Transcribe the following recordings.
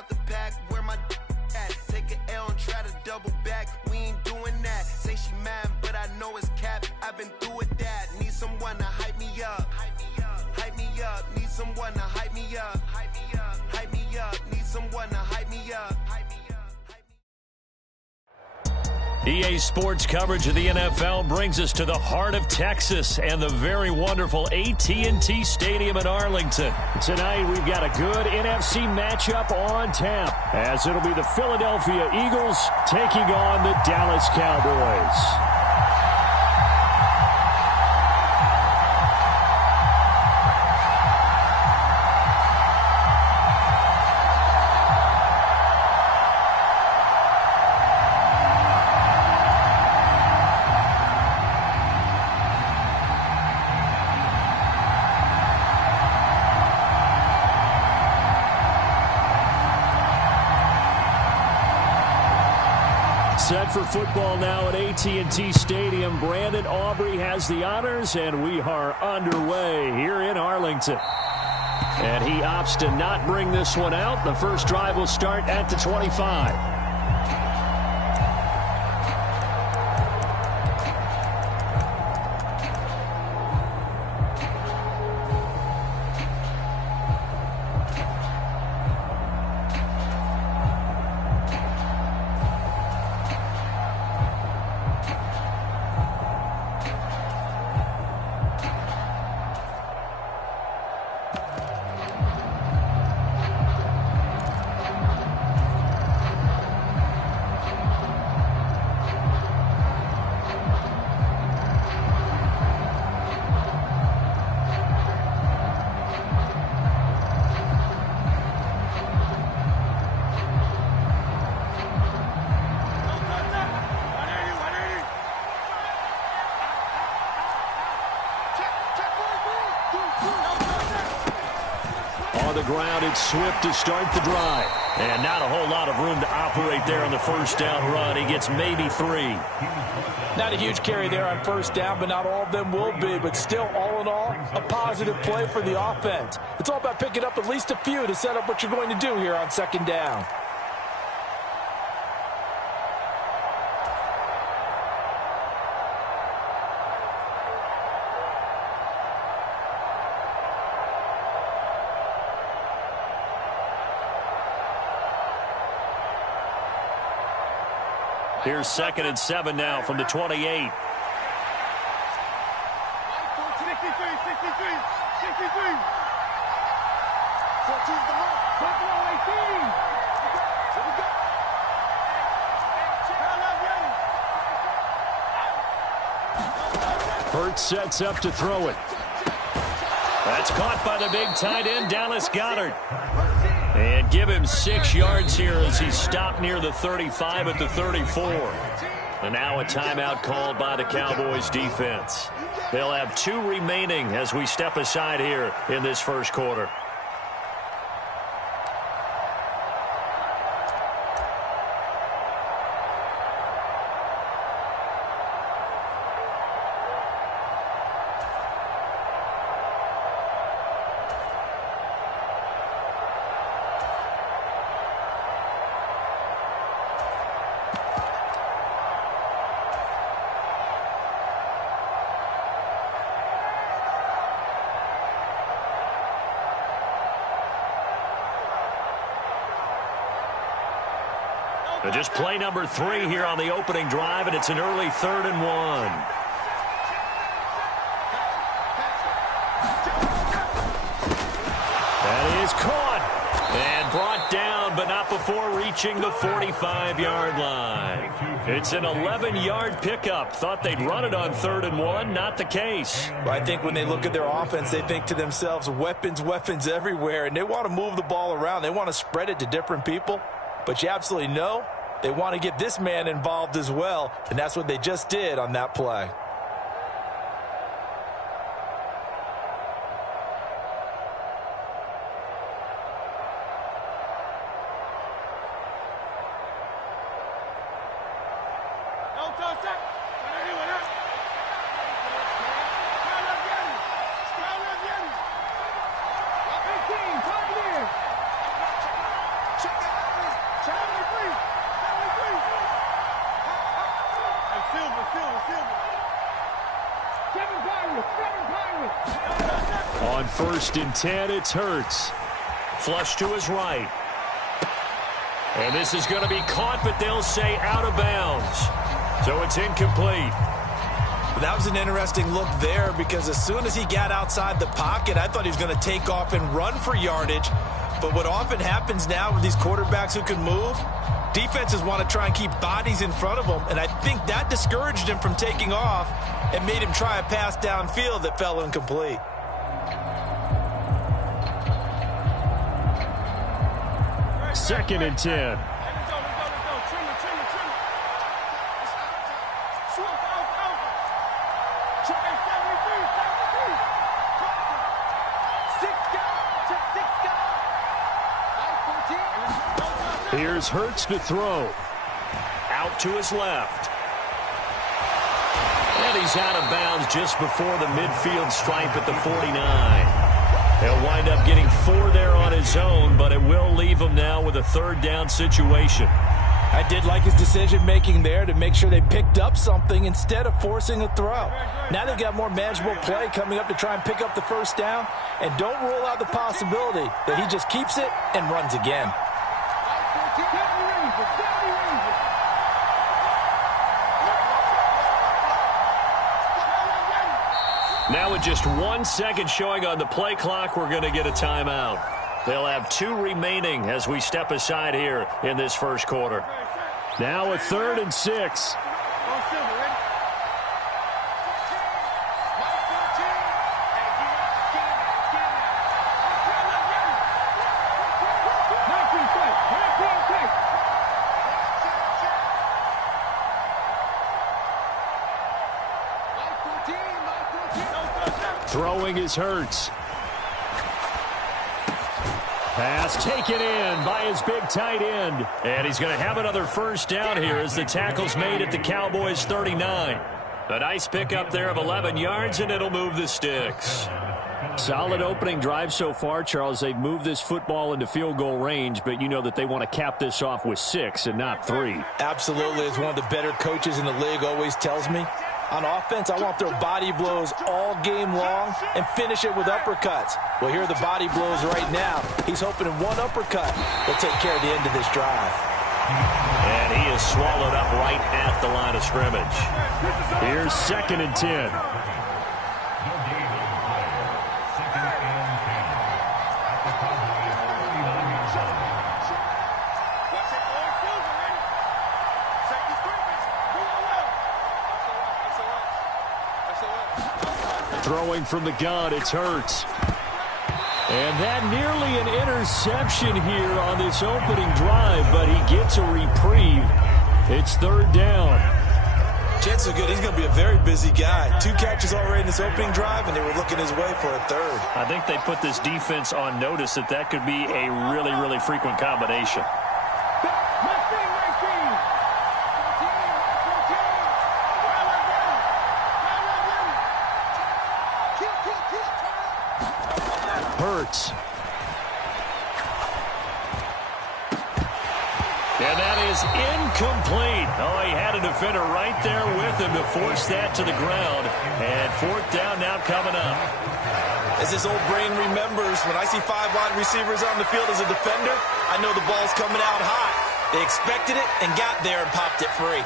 out the pack, where my at? Take an L and try to double back. We ain't doing that. Say she mad, but I know it's cap. I've been through with that. Need someone to hype me up. Hype me up. Need someone to hype me up. Hype me up. Need someone to hype me up. EA Sports coverage of the NFL brings us to the heart of Texas and the very wonderful AT&T Stadium in Arlington. Tonight, we've got a good NFC matchup on tap, as it'll be the Philadelphia Eagles taking on the Dallas Cowboys. Set for football now at AT&T Stadium. Brandon Aubrey has the honors, and we are underway here in Arlington. And he opts to not bring this one out. The first drive will start at the 25. On the ground, it's Swift to start the drive. And not a whole lot of room to operate there on the first down run. He gets maybe 3. Not a huge carry there on first down, but not all of them will be. But still, all in all, a positive play for the offense. It's all about picking up at least a few to set up what you're going to do here on second down. Here's 2nd and 7 now from the 28. 63. Hurts sets up to throw it. That's caught by the big tight end, Dallas Goedert. And give him 6 yards here as he's stopped near the 35 at the 34. And now a timeout called by the Cowboys defense. They'll have 2 remaining as we step aside here in this first quarter. Just play number 3 here on the opening drive, and it's an early 3rd and 1. That is caught. And brought down, but not before reaching the 45-yard line. It's an 11-yard pickup. Thought they'd run it on 3rd and 1. Not the case. Well, I think when they look at their offense, they think to themselves, weapons, weapons everywhere, and they want to move the ball around. They want to spread it to different people. But you absolutely know they want to get this man involved as well, and that's what they just did on that play. Check it out. On 1st and 10, it's Hurts. Flush to his right. And this is going to be caught, but they'll say out of bounds. So it's incomplete. That was an interesting look there because as soon as he got outside the pocket, I thought he was going to take off and run for yardage. But what often happens now with these quarterbacks who can move, defenses want to try and keep bodies in front of them, and I think that discouraged him from taking off and made him try a pass downfield that fell incomplete. Second and 10. Here's Hurts to throw. Out to his left. And he's out of bounds just before the midfield stripe at the 49. He'll wind up getting 4 there on his own, but it will leave him now with a 3rd down situation. I did like his decision-making there to make sure they picked up something instead of forcing a throw. Now they've got more manageable play coming up to try and pick up the 1st down, and don't rule out the possibility that he just keeps it and runs again. Now with just 1 second showing on the play clock, we're going to get a timeout. They'll have 2 remaining as we step aside here in this first quarter. Now a 3rd and 6. Throwing is Hurts. Pass taken in by his big tight end. And he's going to have another 1st down here as the tackle's made at the Cowboys' 39. A nice pickup there of 11 yards, and it'll move the sticks. Solid opening drive so far, Charles. They've moved this football into field goal range, but you know that they want to cap this off with 6 and not 3. Absolutely. As one of the better coaches in the league always tells me, on offense, I want their body blows all game long and finish it with uppercuts. Well, here are the body blows right now. He's hoping in one uppercut will take care of the end of this drive. And he is swallowed up right at the line of scrimmage. Here's 2nd and 10. Throwing from the gun, it's Hurts. And that nearly an interception here on this opening drive, but he gets a reprieve. It's 3rd down. Chances are good he's going to be a very busy guy. 2 catches already in this opening drive, and they were looking his way for a 3rd. I think they put this defense on notice that could be a really, really frequent combination. Hurts. And that is incomplete. Oh, he had a defender right there with him to force that to the ground. And 4th down now coming up. As his old brain remembers, when I see 5 wide receivers on the field as a defender, I know the ball's coming out hot. They expected it and got there and popped it free.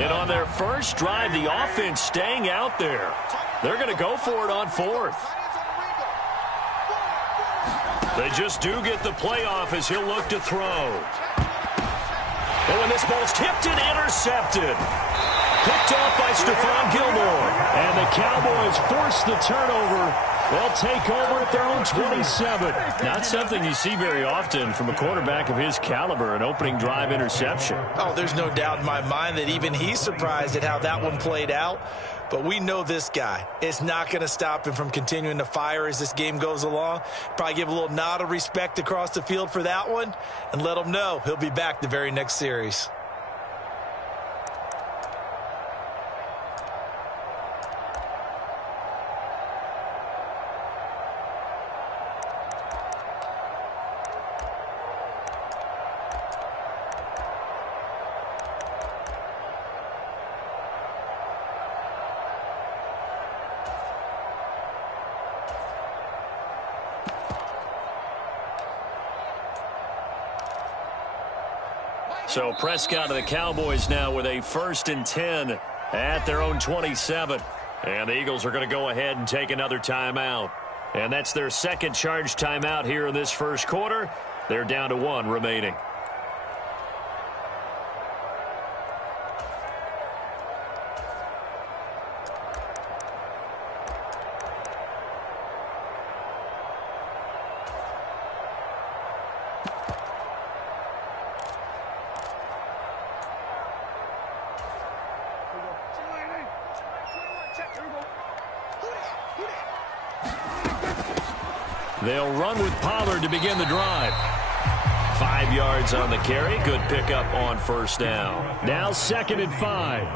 And on their first drive, the offense staying out there. They're going to go for it on 4th. They just do get the playoff as he'll look to throw. And when this ball's tipped and intercepted. Picked off by Stephon Gilmore. And the Cowboys force the turnover. They'll take over at their own 27. Not something you see very often from a quarterback of his caliber, an opening drive interception. Oh, there's no doubt in my mind that even he's surprised at how that one played out. But we know this guy. It's not going to stop him from continuing to fire as this game goes along. Probably give a little nod of respect across the field for that one and let him know he'll be back the very next series. So Prescott of the Cowboys now with a 1st and 10 at their own 27. And the Eagles are going to go ahead and take another timeout. And that's their second charge timeout here in this first quarter. They're down to 1 remaining. They'll run with Pollard to begin the drive. 5 yards on the carry. Good pickup on first down. Now 2nd and 5.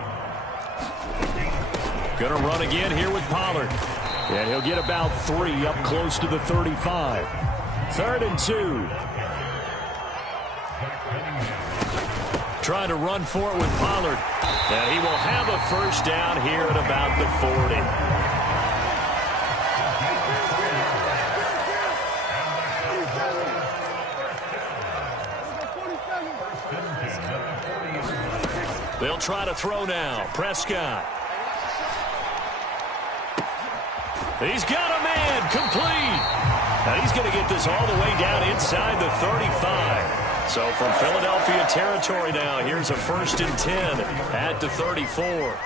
Going to run again here with Pollard. And he'll get about 3 up close to the 35. 3rd and 2. Trying to run for it with Pollard. And he will have a first down here at about the 40. They'll try to throw now. Prescott. He's got a man. Complete. And he's going to get this all the way down inside the 35. So from Philadelphia territory now, here's a 1st and 10 at the 34.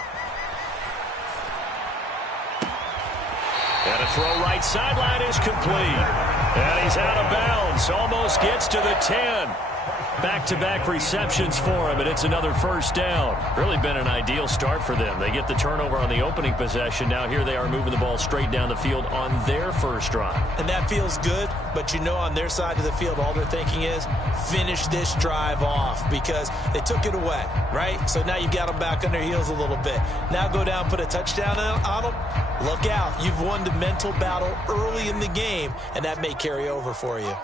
And a throw right sideline is complete. And he's out of bounds. Almost gets to the 10. Back-to-back receptions for him, and it's another first down. Really been an ideal start for them. They get the turnover on the opening possession. Now here they are moving the ball straight down the field on their first drive. And that feels good, but you know on their side of the field, all they're thinking is finish this drive off because they took it away, right? So now you've got them back on their heels a little bit. Now go down, put a touchdown on them. Look out. You've won the mental battle early in the game, and that may carry over for you.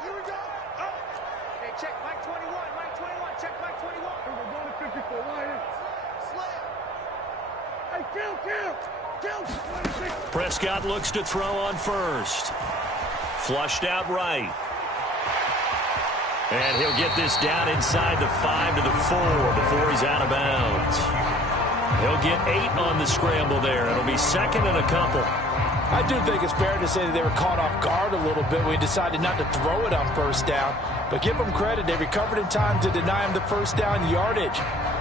Prescott looks to throw on first. Flushed out right. And he'll get this down inside the 5 to the 4 before he's out of bounds. He'll get 8 on the scramble there. It'll be 2nd and a couple. I do think it's fair to say that they were caught off guard a little bit when we decided not to throw it on first down. But give them credit. They recovered in time to deny him the first down yardage.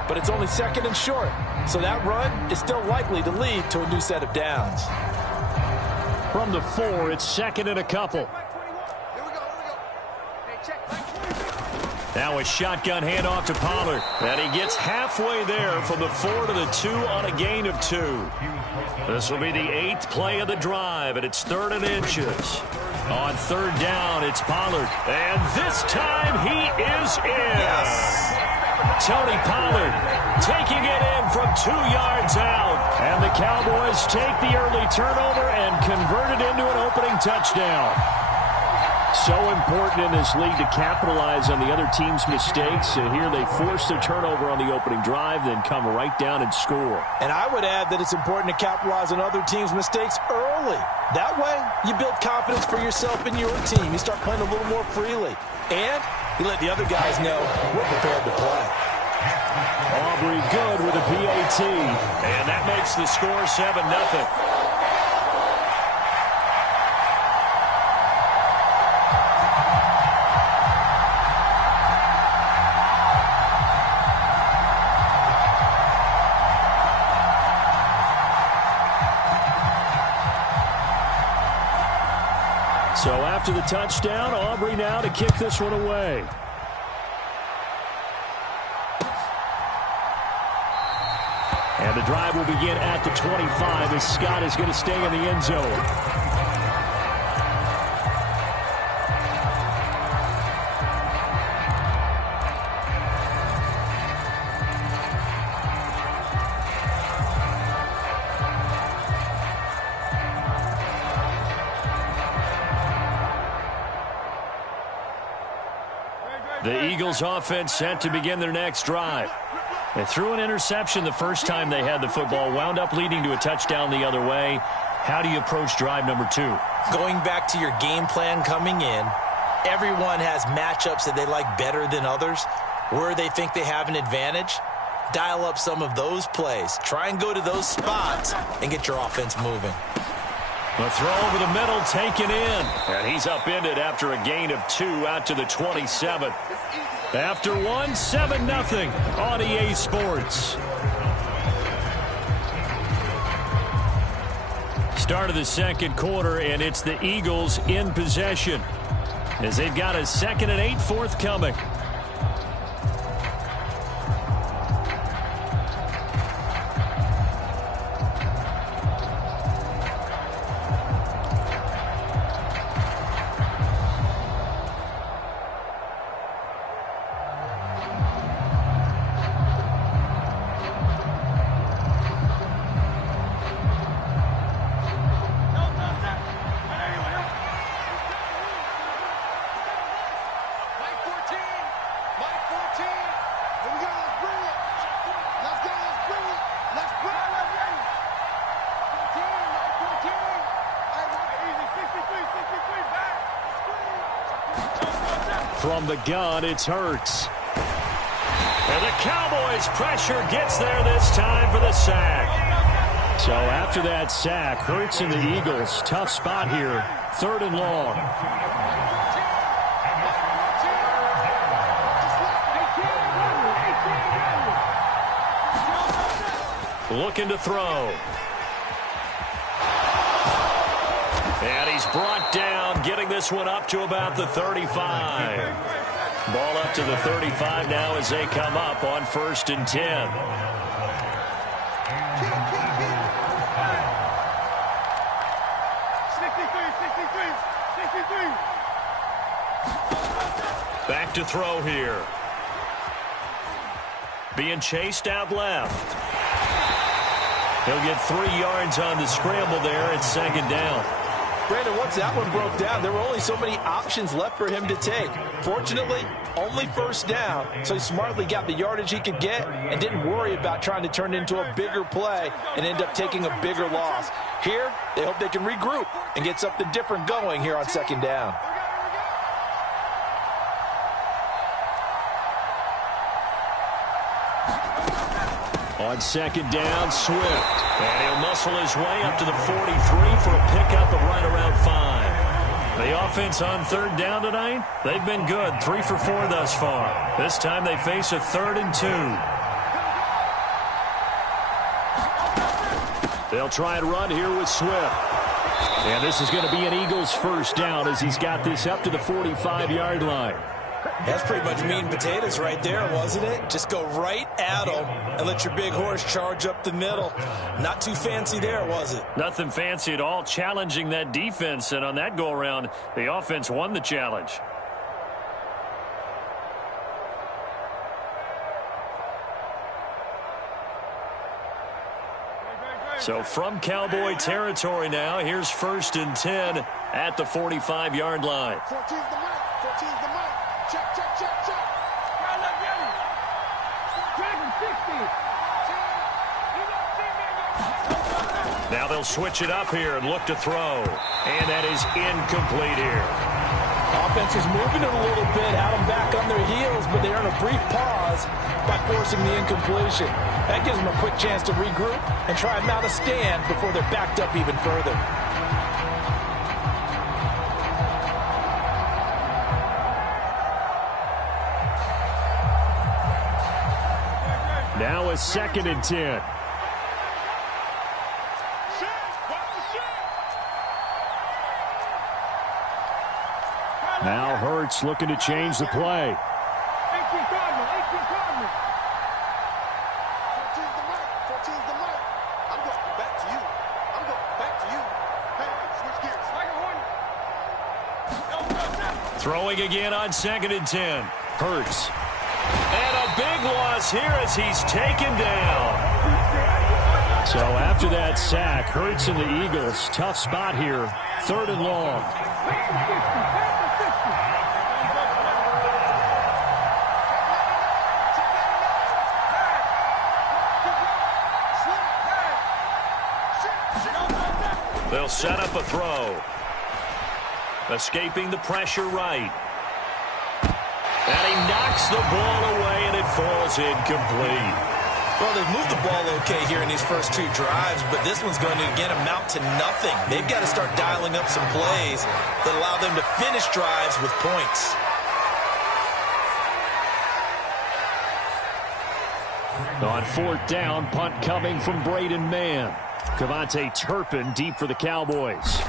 But it's only 2nd and short. So that run is still likely to lead to a new set of downs. From the 4, it's 2nd and a couple. Now a shotgun handoff to Pollard. And he gets halfway there from the 4 to the 2 on a gain of 2. This will be the 8th play of the drive, and it's 3rd and inches. On 3rd down, it's Pollard. And this time he is in. Yes. Tony Pollard taking it in from 2 yards out. And the Cowboys take the early turnover and convert it into an opening touchdown. So important in this league to capitalize on the other team's mistakes. Here they force the turnover on the opening drive, then come right down and score. And I would add that it's important to capitalize on other teams' mistakes early. That way, you build confidence for yourself and your team. You start playing a little more freely. And you let the other guys know we're prepared to play. Aubrey good with a PAT. And that makes the score 7-0. So after the touchdown, Aubrey now to kick this one away. And the drive will begin at the 25 as Scott is going to stay in the end zone. The Eagles offense set to begin their next drive. They threw an interception the first time they had the football, wound up leading to a touchdown the other way. How do you approach drive number 2? Going back to your game plan coming in, everyone has matchups that they like better than others. Where they think they have an advantage, dial up some of those plays. Try and go to those spots and get your offense moving. The throw over the middle taken in. And he's upended after a gain of 2 out to the 27. After 1, 7-0 on EA Sports. Start of the second quarter, and it's the Eagles in possession as they've got a 2nd and 8 forthcoming. From the gun, it's Hurts. And the Cowboys' pressure gets there this time for the sack. So after that sack, Hurts and the Eagles, tough spot here, 3rd and long. Looking to throw. And he's brought down, getting this one up to about the 35. Ball up to the 35 now as they come up on 1st and 10. Back to throw here. Being chased out left. He'll get 3 yards on the scramble there. It's 2nd down. Brandon, once that one broke down, there were only so many options left for him to take. Fortunately, only 1st down, so he smartly got the yardage he could get and didn't worry about trying to turn it into a bigger play and end up taking a bigger loss. Here, they hope they can regroup and get something different going here on 2nd down. On 2nd down, Swift. And he'll muscle his way up to the 43 for a pickup of right around 5. The offense on 3rd down tonight, they've been good. 3 for 4 thus far. This time they face a 3rd and 2. They'll try and run here with Swift. And this is going to be an Eagles 1st down as he's got this up to the 45-yard line. That's pretty much meat and potatoes right there, wasn't it? Just go right at them and let your big horse charge up the middle. Not too fancy there, was it? Nothing fancy at all, challenging that defense. And on that go-around, the offense won the challenge. So from Cowboy territory now, here's 1st and 10 at the 45-yard line. 14's the mark. 14's the mark. Check, check, check, check. Now they'll switch it up here and look to throw. And that is incomplete here. Offense is moving it a little bit, had them back on their heels, but they earn a brief pause by forcing the incompletion. That gives them a quick chance to regroup and try and mount a stand before they're backed up even further. Now a 2nd and 10. Now Hurts looking to change the play. 14's the mark. 14's the Throwing again on 2nd and 10. Hurts. And a big loss here as he's taken down. So after that sack, Hurts and the Eagles, tough spot here. 3rd and long. They'll set up a throw. Escaping the pressure right. And he knocks the ball away, and it falls incomplete. Well, they've moved the ball okay here in these first 2 drives, but this one's going to, again, amount to nothing. They've got to start dialing up some plays that allow them to finish drives with points. On 4th down, punt coming from Braden Mann. Cavante Turpin deep for the Cowboys.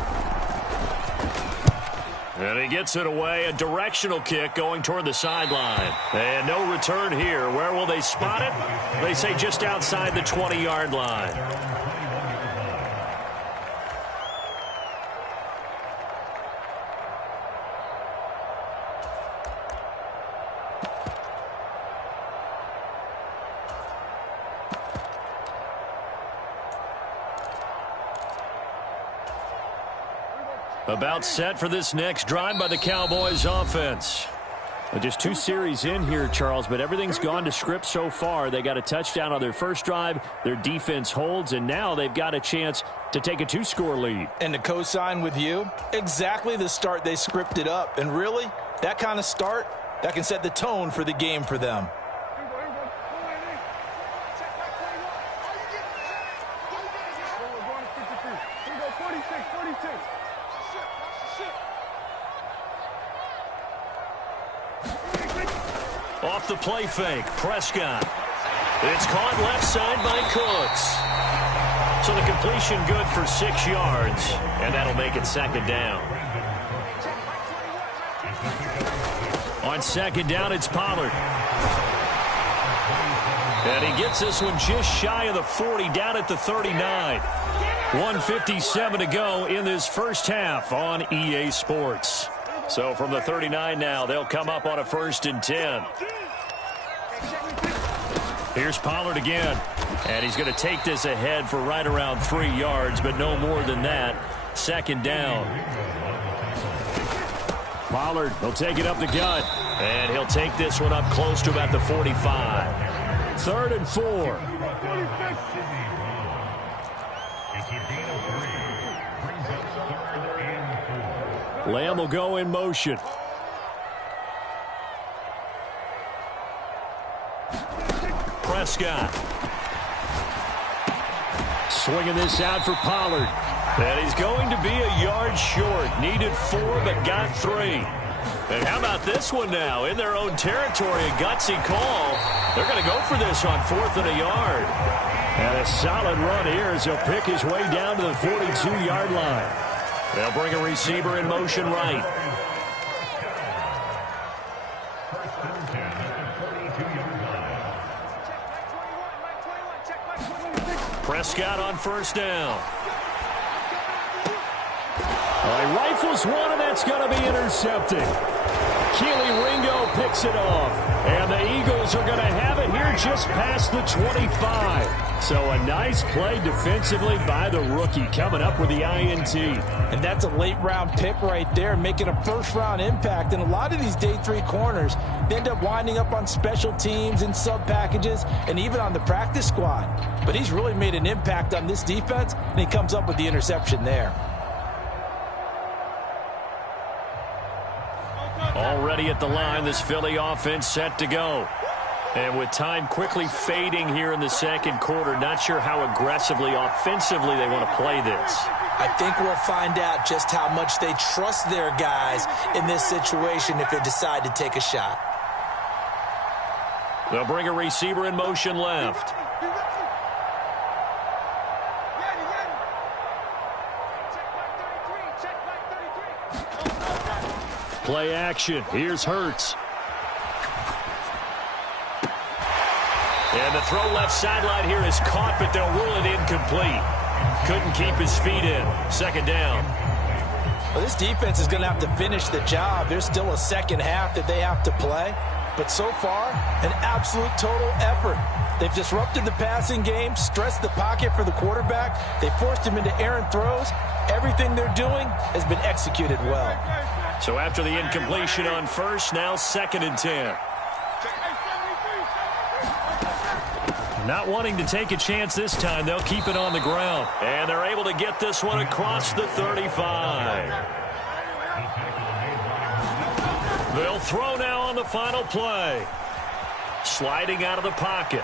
And he gets it away. A directional kick going toward the sideline. And no return here. Where will they spot it? They say just outside the 20-yard line. About set for this next drive by the Cowboys offense. Just 2 series in here, Charles, but everything's gone to script so far. They got a touchdown on their first drive. Their defense holds, and now they've got a chance to take a 2-score lead. And to co-sign with you, exactly the start they scripted up. And really, that kind of start, that can set the tone for the game for them. Off the play fake, Prescott. It's caught left side by Cooks. So the completion good for 6 yards, and that'll make it 2nd down. On 2nd down, it's Pollard. And he gets this one just shy of the 40, down at the 39. 1:57 to go in this first half on EA Sports. So from the 39 now, they'll come up on a 1st and 10. Here's Pollard again. And he's going to take this ahead for right around 3 yards, but no more than that. 2nd down. Pollard will take it up the gut. And he'll take this one up close to about the 45. 3rd and 4. Lamb will go in motion. Prescott. Swinging this out for Pollard. And he's going to be a yard short. Needed 4, but got 3. And how about this one now? In their own territory, a gutsy call. They're going to go for this on 4th and a yard. And a solid run here as he'll pick his way down to the 42-yard line. They'll bring a receiver in motion right. Prescott on 1st down. He rifles one, and that's going to be intercepted. Keely Ringo picks it off. And the Eagles are going to have it here just past the 25. So a nice play defensively by the rookie coming up with the INT. And that's a late-round pick right there, making a first-round impact. And a lot of these day 3 corners, they end up winding up on special teams and sub-packages and even on the practice squad. But he's really made an impact on this defense, and he comes up with the interception there. Already at the line, this Philly offense set to go. And with time quickly fading here in the 2nd quarter, not sure how aggressively, offensively they want to play this. I think we'll find out just how much they trust their guys in this situation if they decide to take a shot. They'll bring a receiver in motion left. Play action. Here's Hurts. And the throw left sideline here is caught, but they'll rule it incomplete. Couldn't keep his feet in. 2nd down. Well, this defense is going to have to finish the job. There's still a second half that they have to play. But so far, an absolute total effort. They've disrupted the passing game, stressed the pocket for the quarterback. They forced him into errant throws. Everything they're doing has been executed well. So after the incompletion on first, now 2nd and 10. Not wanting to take a chance this time, they'll keep it on the ground. And they're able to get this one across the 35. They'll throw now on the final play. Sliding out of the pocket.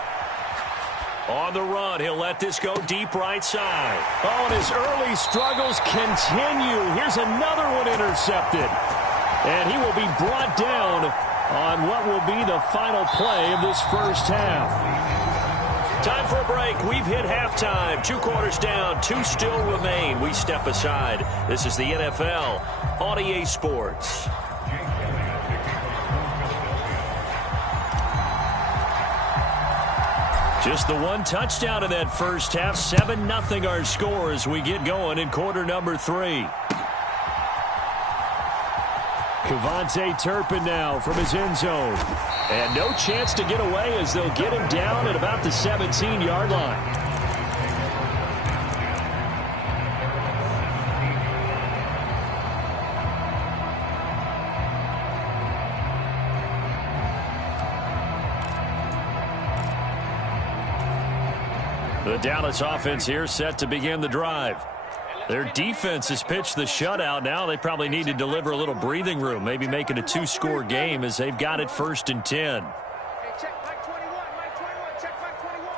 On the run, he'll let this go deep right side. Oh, and his early struggles continue. Here's another one intercepted. And he will be brought down on what will be the final play of this first half. Time for a break. We've hit halftime. 2 quarters down, 2 still remain. We step aside. This is the NFL on EA Sports. Just the 1 touchdown in that first half. 7-0 our score as we get going in quarter number 3. Kevontae Turpin now from his end zone. And no chance to get away as they'll get him down at about the 17-yard line. The Dallas offense here set to begin the drive. Their defense has pitched the shutout. Now they probably need to deliver a little breathing room, maybe make it a 2-score game as they've got it 1st and 10. Hey, check Mike 21, Mike 21, check Mike 21.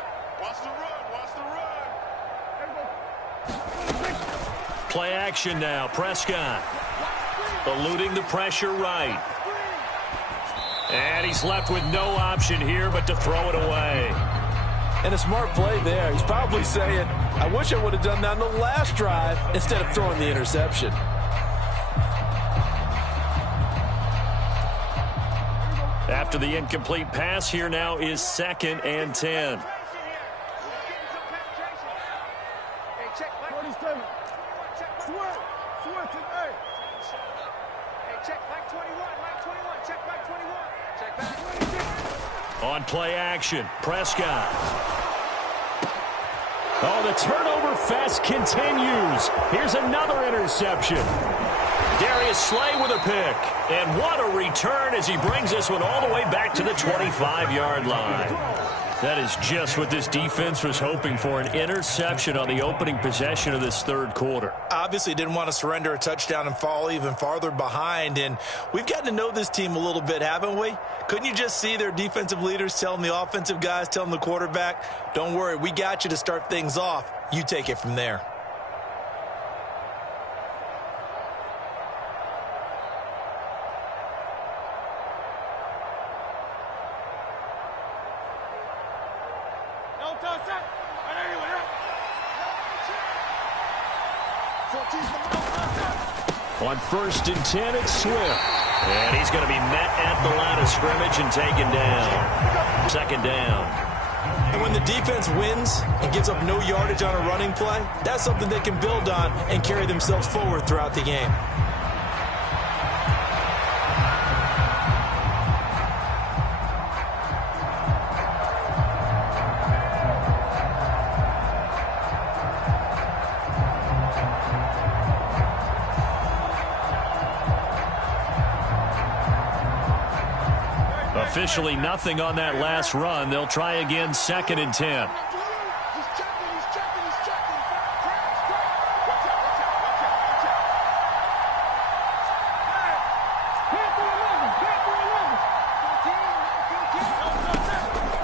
Watch the run, Play action now. Prescott eluding the pressure right. And he's left with no option here but to throw it away. And a smart play there. He's probably saying, I wish I would have done that in the last drive instead of throwing the interception. After the incomplete pass, here now is 2nd and 10. On play action, Prescott. Oh, the turnover fest continues. Here's another interception. Darius Slay with a pick. And what a return as he brings this one all the way back to the 25-yard line. That is just what this defense was hoping for, an interception on the opening possession of this 3rd quarter. Obviously didn't want to surrender a touchdown and fall even farther behind. And we've gotten to know this team a little bit, haven't we? Couldn't you just see their defensive leaders telling the offensive guys, telling the quarterback, don't worry, we got you to start things off. You take it from there. On 1st and 10, it's Swift. And he's going to be met at the line of scrimmage and taken down. 2nd down. And when the defense wins and gives up no yardage on a running play, that's something they can build on and carry themselves forward throughout the game. Officially nothing on that last run. They'll try again 2nd and 10.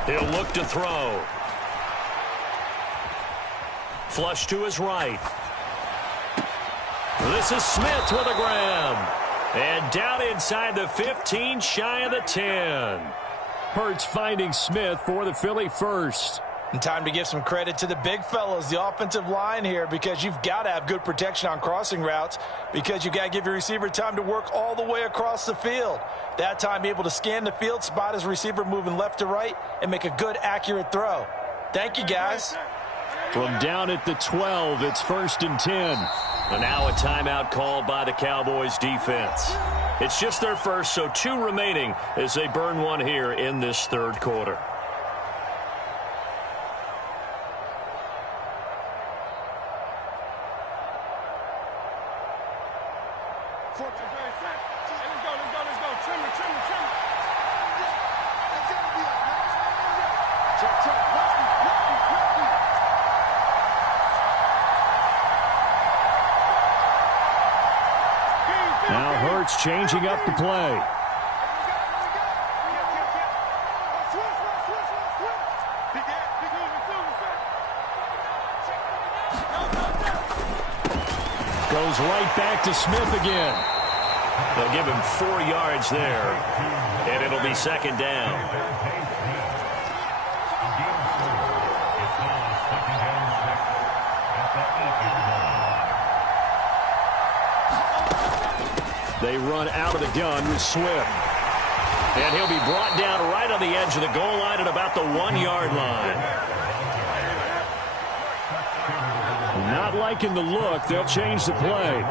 He'll look to throw. Flush to his right. This is Smith with a grab. And down inside the 15, shy of the 10. Hurts finding Smith for the Philly first. And time to give some credit to the big fellas, the offensive line here, because you've got to have good protection on crossing routes, because you've got to give your receiver time to work all the way across the field. That time, be able to scan the field, spot his receiver moving left to right, and make a good, accurate throw. Thank you, guys. From down at the 12, it's 1st and 10. And now a timeout called by the Cowboys defense. It's just their first, so 2 remaining as they burn one here in this third quarter. Now Hurts changing up the play. Goes right back to Smith again. They'll give him 4 yards there, and it'll be second down. They run out of the gun with Swift. And he'll be brought down right on the edge of the goal line at about the 1-yard line. Not liking the look. They'll change the play.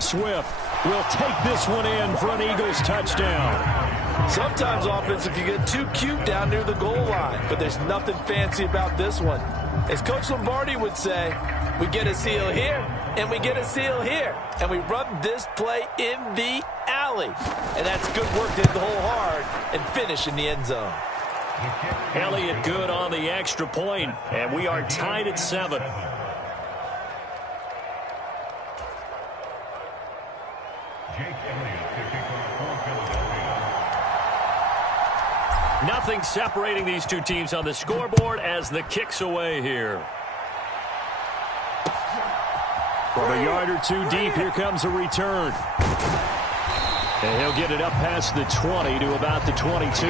Swift will take this one in for an Eagles touchdown. Sometimes offense, if you get too cute down near the goal line, but there's nothing fancy about this one. As Coach Lombardi would say, we get a seal here, and we get a seal here, and we run this play in the alley. And that's good work to hit the hole hard and finish in the end zone. Elliott good on the extra point, and we are tied at 7. Nothing separating these two teams on the scoreboard as the kick's away here. From a yard or 2 deep, here comes a return. And he'll get it up past the 20 to about the 22.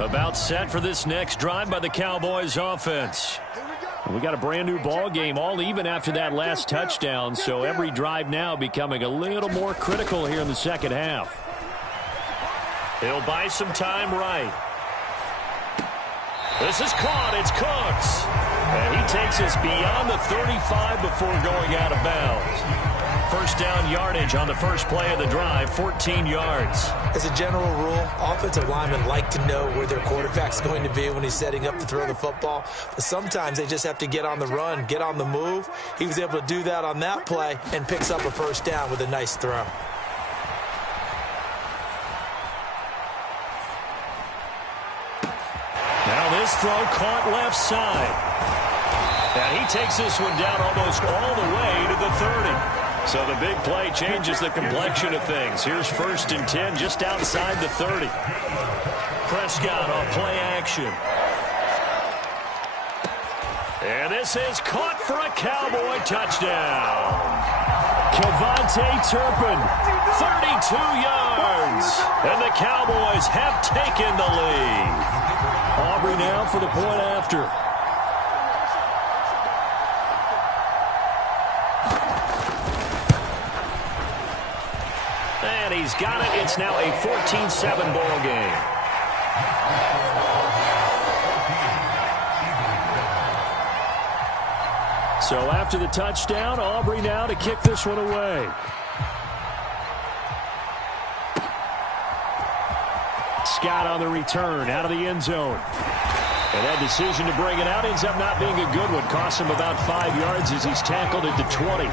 About set for this next drive by the Cowboys offense. We got a brand new ball game, all even after that last touchdown, so every drive now becoming a little more critical here in the second half. He'll buy some time right. This is caught. It's Cooks. And he takes us beyond the 35 before going out of bounds. First down yardage on the first play of the drive, 14 yards. As a general rule, offensive linemen like to know where their quarterback's going to be when he's setting up to throw the football. But sometimes they just have to get on the run, get on the move. He was able to do that on that play and picks up a first down with a nice throw. Now this throw caught left side. And he takes this one down almost all the way to the 30. So the big play changes the complexion of things. Here's 1st and 10 just outside the 30. Prescott on play action. And this is caught for a Cowboy touchdown. Kevontae Turpin, 32 yards. And the Cowboys have taken the lead. Aubrey now for the point after. And he's got it. It's now a 14-7 ball game. So after the touchdown, Aubrey now to kick this one away. Scott on the return out of the end zone. And that decision to bring it out ends up not being a good one. Costs him about 5 yards as he's tackled at the 20.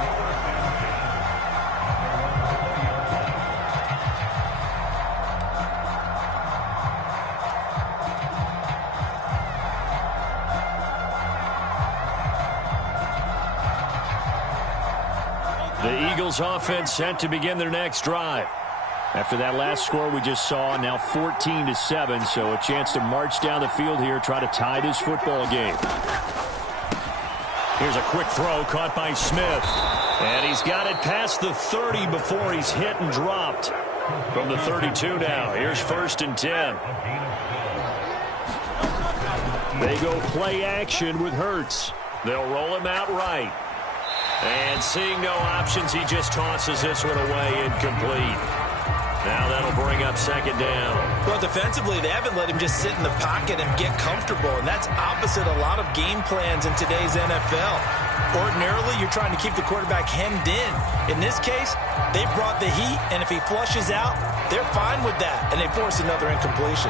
The Eagles offense set to begin their next drive. After that last score we just saw, now 14-7, so a chance to march down the field here, try to tie this football game. Here's a quick throw caught by Smith. And he's got it past the 30 before he's hit and dropped. From the 32 now, here's 1st and 10. They go play action with Hurts. They'll roll him out right. And seeing no options, he just tosses this one away, incomplete. Now that'll bring up 2nd down. Well, defensively, they haven't let him just sit in the pocket and get comfortable, and that's opposite a lot of game plans in today's NFL. Ordinarily, you're trying to keep the quarterback hemmed in. In this case, they brought the heat, and if he flushes out, they're fine with that, and they force another incompletion.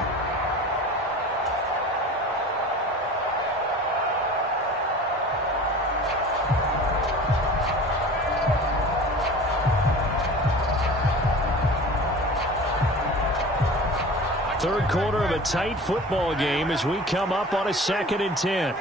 Third quarter of a tight football game as we come up on a 2nd and 10.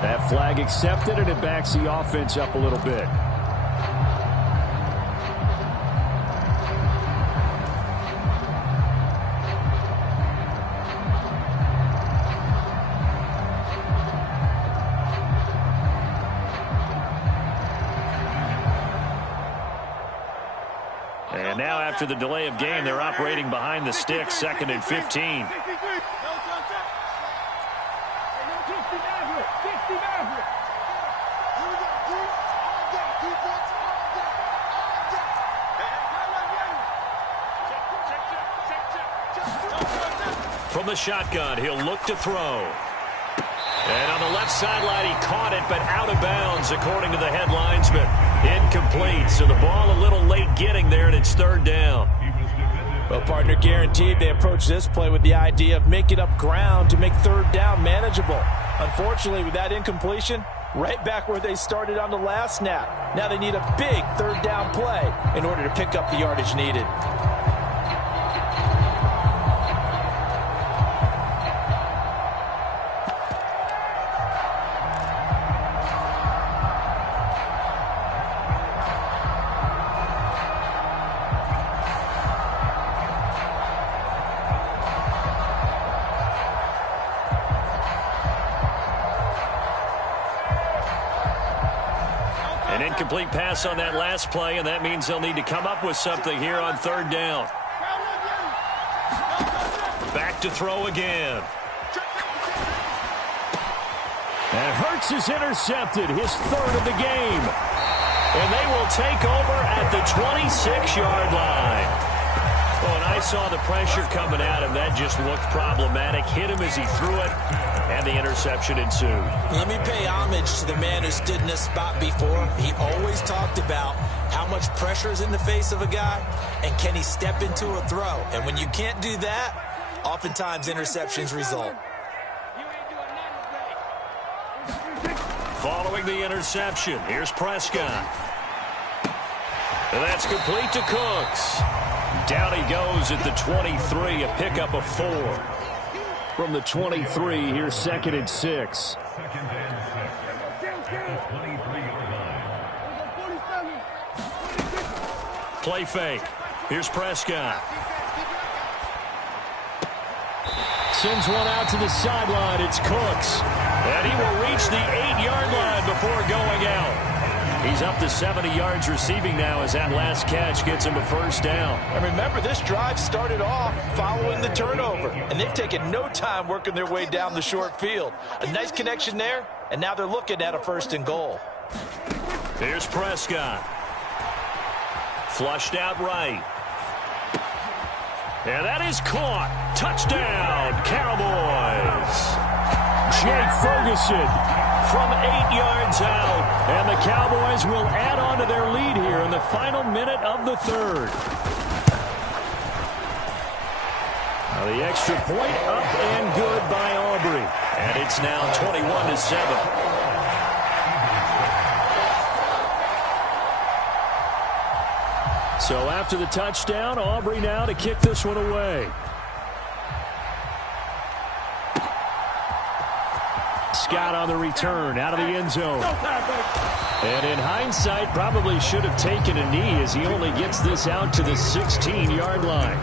That flag accepted, and it backs the offense up a little bit. And now after the delay of game, they're operating behind the sticks, 2nd and 15. From the shotgun, he'll look to throw. And on the left sideline, he caught it, but out of bounds, according to the head linesman. Incomplete, so the ball a little late getting there, and it's 3rd down. Well, partner, guaranteed they approach this play with the idea of making up ground to make 3rd down manageable. Unfortunately, with that incompletion, right back where they started on the last snap. Now they need a big 3rd down play in order to pick up the yardage needed. An incomplete pass on that last play, and that means they'll need to come up with something here on 3rd down. Back to throw again. And Hurts is intercepted, his 3rd of the game. And they will take over at the 26-yard line. Oh, and I saw the pressure coming at him. That just looked problematic. Hit him as he threw it, and the interception ensued. Let me pay homage to the man who stood in this spot before. He always talked about how much pressure is in the face of a guy, and can he step into a throw. And when you can't do that, oftentimes interceptions result. Following the interception, here's Prescott. And that's complete to Cooks. Down he goes at the 23, a pickup of 4. From the 23, here's 2nd and 6. Play fake. Here's Prescott. Sends one out to the sideline. It's Cooks. And he will reach the 8-yard line before going out. He's up to 70 yards receiving now as that last catch gets him a 1st down. And remember, this drive started off following the turnover, and they've taken no time working their way down the short field. A nice connection there, and now they're looking at a 1st and goal. Here's Prescott. Flushed out right. And that is caught. Touchdown, Cowboys. Jake Ferguson from 8 yards out. And the Cowboys will add on to their lead here in the final minute of the 3rd. Now the extra point up and good by Aubrey. And it's now 21-7. So after the touchdown, Aubrey now to kick this one away. Scott on the return, out of the end zone. And in hindsight, probably should have taken a knee as he only gets this out to the 16-yard line.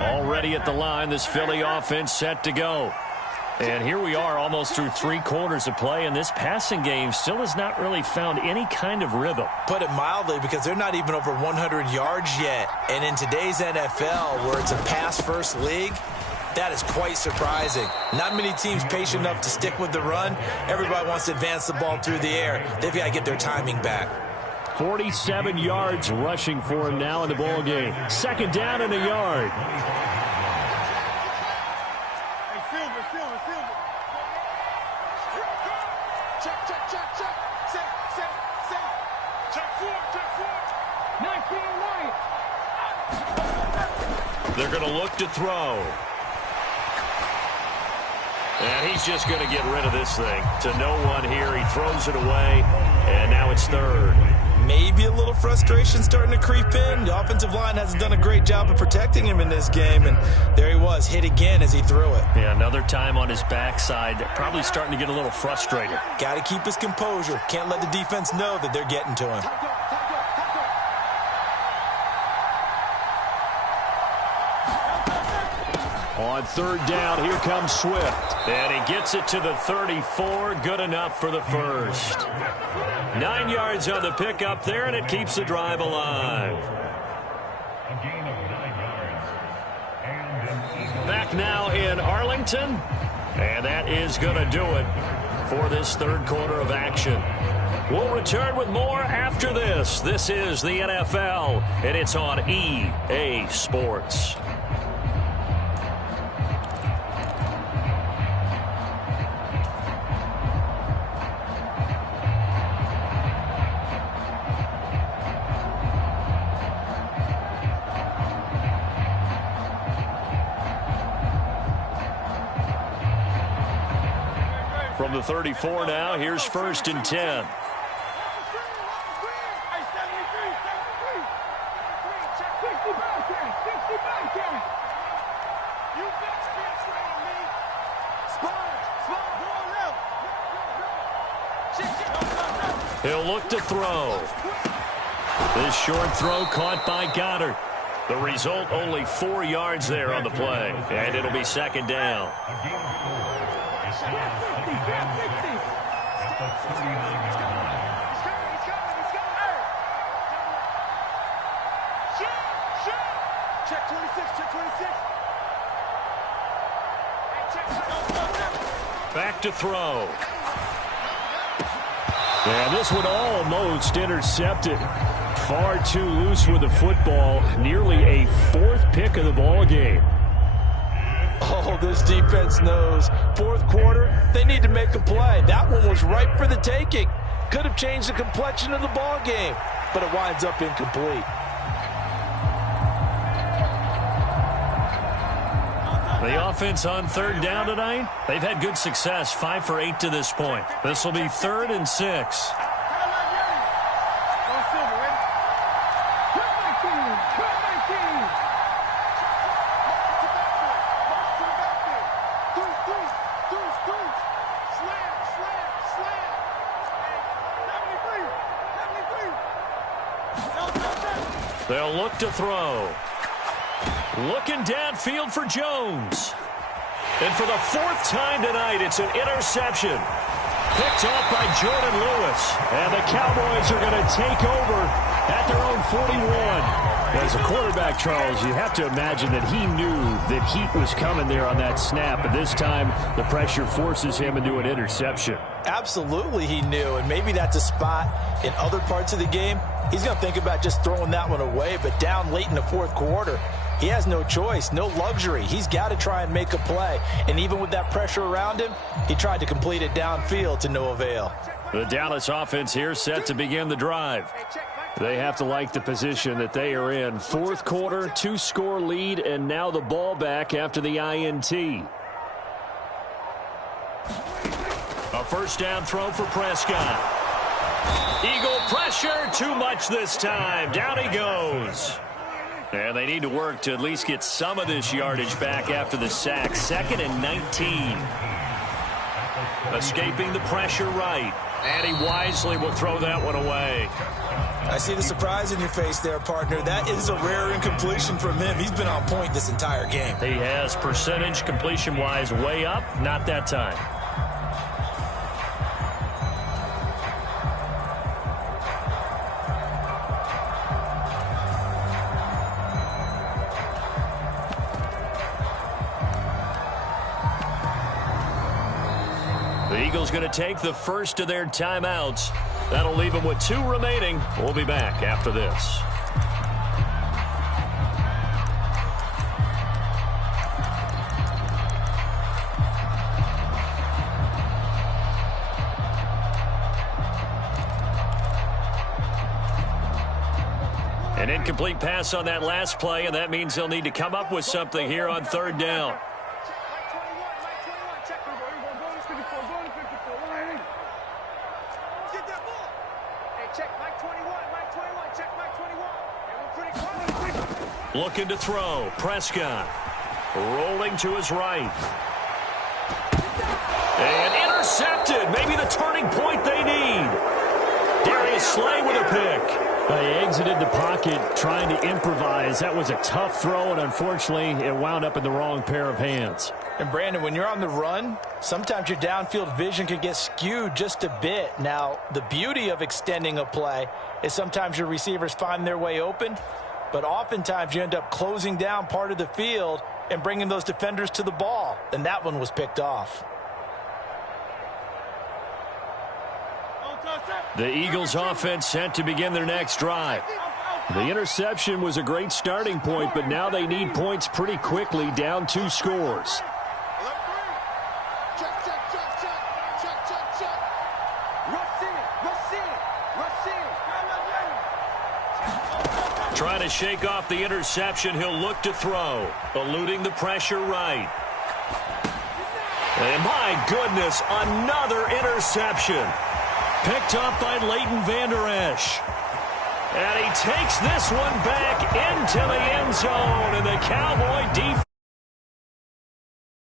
Already at the line, this Philly offense set to go. And here we are almost through 3 quarters of play, and this passing game still has not really found any kind of rhythm. Put it mildly, because they're not even over 100 yards yet. And in today's NFL, where it's a pass-first league, that is quite surprising. Not many teams patient enough to stick with the run. Everybody wants to advance the ball through the air. They've got to get their timing back. 47 yards rushing for him now in the ball game. Second down and a yard. They're going to look to throw. And he's just going to get rid of this thing. To no one here. He throws it away. And now it's third. Maybe a little frustration starting to creep in. The offensive line hasn't done a great job of protecting him in this game. And there he was, hit again as he threw it. Yeah, another time on his backside. Probably starting to get a little frustrated. Got to keep his composure. Can't let the defense know that they're getting to him. On third down, here comes Swift. And he gets it to the 34. Good enough for the first. 9 yards on the pickup there, and it keeps the drive alive. A gain of 9 yards. Back now in Arlington. And that is going to do it for this third quarter of action. We'll return with more after this. This is the NFL, and it's on EA Sports. From the 34 now, here's first and 10. He'll look to throw. This short throw caught by Goddard. The result, only 4 yards there on the play. And it'll be second down. Check 26, check 26. Back to throw. And this one almost intercepted. Far too loose with the football. Nearly a 4th pick of the ball game. Oh, this defense knows. Fourth quarter, they need to make a play. That one was ripe for the taking. Could have changed the complexion of the ball game, but it winds up incomplete. The offense on third down tonight, they've had good success, 5 for 8 to this point. This will be 3rd and 6. They'll look to throw. Looking downfield for Jones. And for the 4th time tonight, it's an interception. Picked off by Jordan Lewis. And the Cowboys are going to take over at their own 41. As a quarterback, Charles, you have to imagine that he knew that heat was coming there on that snap. But this time, the pressure forces him into an interception. Absolutely he knew. And maybe that's a spot in other parts of the game. He's going to think about just throwing that one away. But down late in the 4th quarter, he has no choice, no luxury. He's got to try and make a play. And even with that pressure around him, he tried to complete it downfield to no avail. The Dallas offense here set to begin the drive. They have to like the position that they are in. Fourth quarter, 2-score lead, and now the ball back after the INT. A first down throw for Prescott. Eagle pressure, too much this time. Down he goes. And they need to work to at least get some of this yardage back after the sack. 2nd and 19. Escaping the pressure right. And he wisely will throw that one away. I see the surprise in your face there, partner. That is a rare incompletion from him. He's been on point this entire game. He has percentage completion-wise way up. Not that time. The Eagles going to take the first of their timeouts. That'll leave them with 2 remaining. We'll be back after this. An incomplete pass on that last play, and that means they'll need to come up with something here on 3rd down. Looking to throw. Prescott rolling to his right. And intercepted. Maybe the turning point they need. Darius Slay with a pick. He exited the pocket trying to improvise. That was a tough throw, and unfortunately, it wound up in the wrong pair of hands. And, Brandon, when you're on the run, sometimes your downfield vision can get skewed just a bit. Now, the beauty of extending a play is sometimes your receivers find their way open, but oftentimes you end up closing down part of the field and bringing those defenders to the ball, and that one was picked off. The Eagles offense set to begin their next drive. The interception was a great starting point, but now they need points pretty quickly, down 2 scores. Trying to shake off the interception, he'll look to throw, eluding the pressure right. And my goodness, another interception. Picked up by Leighton Vander Esch. And he takes this one back into the end zone, and the Cowboy defense